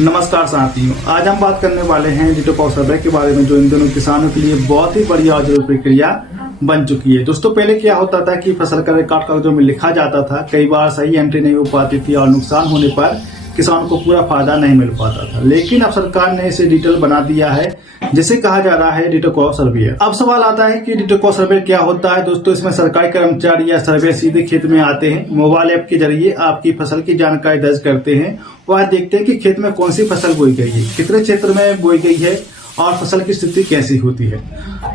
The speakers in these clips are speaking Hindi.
नमस्कार साथियों, आज हम बात करने वाले हैं डिटोकॉ सर्वे के बारे में, जो इन दोनों किसानों के लिए बहुत ही बढ़िया और जरूरी प्रक्रिया बन चुकी है। दोस्तों, पहले क्या होता था कि फसल का रिकॉर्ड कागजों में लिखा जाता था, कई बार सही एंट्री नहीं हो पाती थी और नुकसान होने पर किसान को पूरा फायदा नहीं मिल पाता था। लेकिन अब सरकार ने इसे डिजिटल बना दिया है, जिसे कहा जा रहा है डिटोकॉ सर्वे। अब सवाल आता है कि डिटोकॉ सर्वे क्या होता है। दोस्तों, इसमें सरकारी कर्मचारी या सर्वे सीधे खेत में आते हैं, मोबाइल ऐप के जरिए आपकी फसल की जानकारी दर्ज करते हैं। वह देखते हैं कि खेत में कौन सी फसल बोई गई है, कितने क्षेत्र में बोई गई है और फसल की स्थिति कैसी होती है।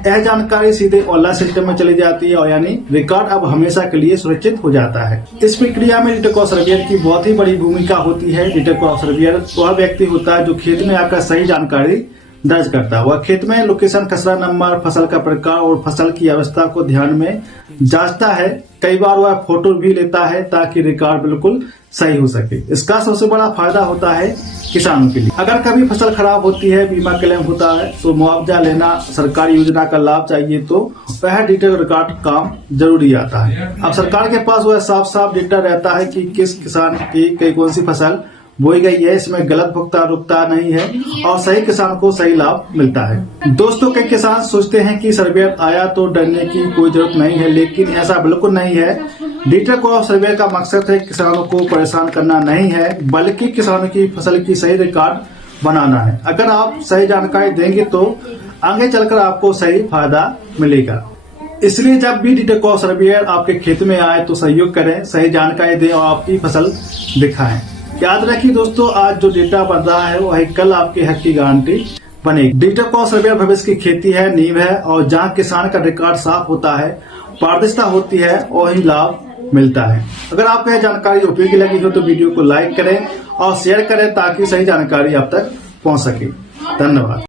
यह जानकारी सीधे ऑनलाइन सिस्टम में चली जाती है और यानी रिकॉर्ड अब हमेशा के लिए सुरक्षित हो जाता है। इस प्रक्रिया में डिटोकॉ सर्वेयर की बहुत ही बड़ी भूमिका होती है। डिटोकॉ सर्वेयर वह व्यक्ति होता है जो खेत में आकर सही जानकारी दर्ज करता है। वह खेत में लोकेशन, खसरा नंबर, फसल का प्रकार और फसल की अवस्था को ध्यान में जांचता है। कई बार वह फोटो भी लेता है ताकि रिकॉर्ड बिल्कुल सही हो सके। इसका सबसे बड़ा फायदा होता है किसानों के लिए। अगर कभी फसल खराब होती है, बीमा क्लेम होता है, तो मुआवजा लेना, सरकारी योजना का लाभ चाहिए, तो वह डिटेल रिकॉर्ड काम जरूरी आता है। अब सरकार के पास वह साफ डेटा रहता है कि किस किसान की कौन सी फसल बोई गई है, इसमें गलत भुगतान रुकता नहीं है और सही किसान को सही लाभ मिलता है। दोस्तों, कई किसान सोचते हैं कि सर्वेयर आया तो डरने की कोई जरूरत नहीं है, लेकिन ऐसा बिल्कुल नहीं है। डिटोकॉ सर्वे का मकसद है किसानों को परेशान करना नहीं है, बल्कि किसानों की फसल की सही रिकॉर्ड बनाना है। अगर आप सही जानकारी देंगे तो आगे चलकर आपको सही फायदा मिलेगा। इसलिए जब भी डिटोकॉ सर्वेयर आपके खेत में आए तो सहयोग करें, सही जानकारी दें और आपकी फसल दिखाएं। याद रखिए दोस्तों, आज जो डेटा बन रहा है वही कल आपके हक की गारंटी बनेगी। डिटोकॉ सर्वेयर भविष्य की खेती है, नींव है, और जहां किसान का रिकॉर्ड साफ होता है, पारदर्शिता होती है, वही लाभ मिलता है। अगर आपको यह जानकारी उपयोगी लगी हो तो वीडियो को लाइक करें और शेयर करें ताकि सही जानकारी आप तक पहुंच सके। धन्यवाद।